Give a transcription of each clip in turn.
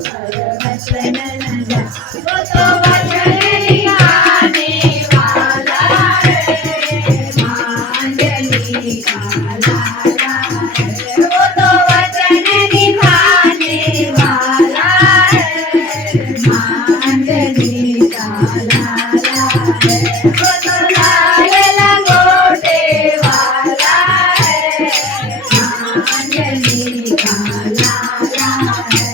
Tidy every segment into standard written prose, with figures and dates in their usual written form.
वचन न जाए, वो तो वचन निभाने वाला है, मांजली का लाला है, वो तो वचन निभाने वाला है, मांजली का लाला है, वो तो लाल लंगोटे वाला है, मांजली का लाला है,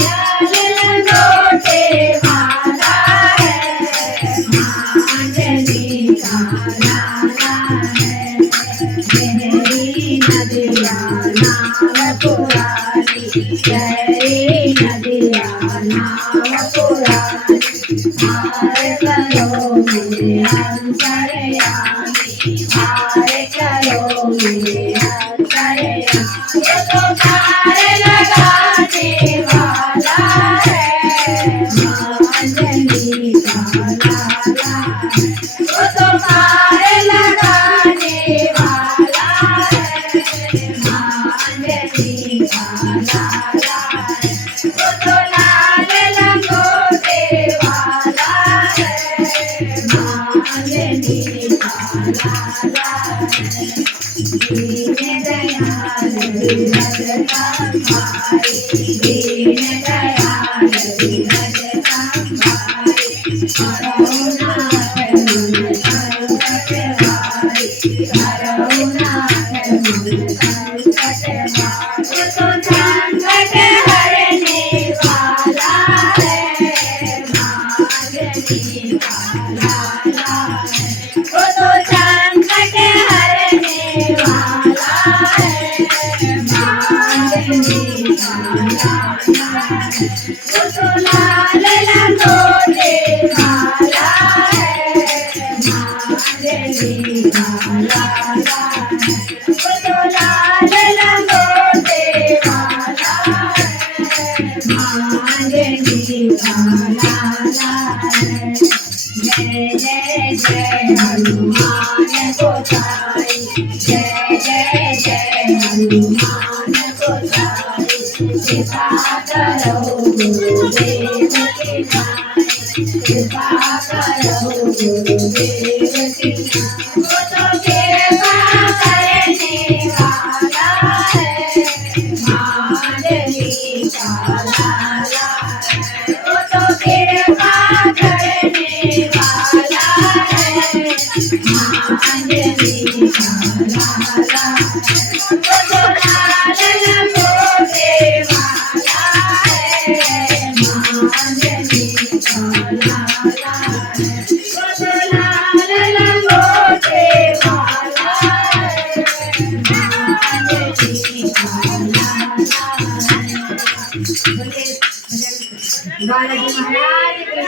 लाल लंगोटे वाला है, मांजली का लाला है, गहरी नदिया नाव पुरानी, गहरी नदिया नाव पुरानी, पार करो मेरे अंतरयामी, पार करो मेरे अंतरयामी, वो तो पार लगाने वाला है, मांजली का लाला है, वो तो पार लगाने वाला है, मांजली का लाला है, वो तो लाल लंगोटे वाला है, मांजली का लाला है, दीन दयाल विरज संभारी, दीन दयाल विरज संभारी, करुणाथ मन संकट हारी, करुणाथ मन संकट हारी, वो तो संकट हरने वाला है, मांजली का लाला है, वो तो संकट हरने वाला है, मांजली का लाला है, वो तो लाल लंगोटे वाला है, मांजली का लाला है, वो तो लाल लंगोटे वाला है, मांजली का लाला है। जय जय जय हनुमान गोसाई, जय जय जय हनुमान गोसाई, कृपा करो गुरुदेव की नाई, कृपा करो गुरुदेव की नाई, वो तो कृपा करने वाला है, मांजली का लाला है, वो तो कृपा करने वाला है, मांजली का लाला है, वो तो लाल लंगोटे वाला है, मांजली का लाला है, वो तो लाल लंगोटे वाला है, मांजली का लाला है। बोले बालाजी महाराज की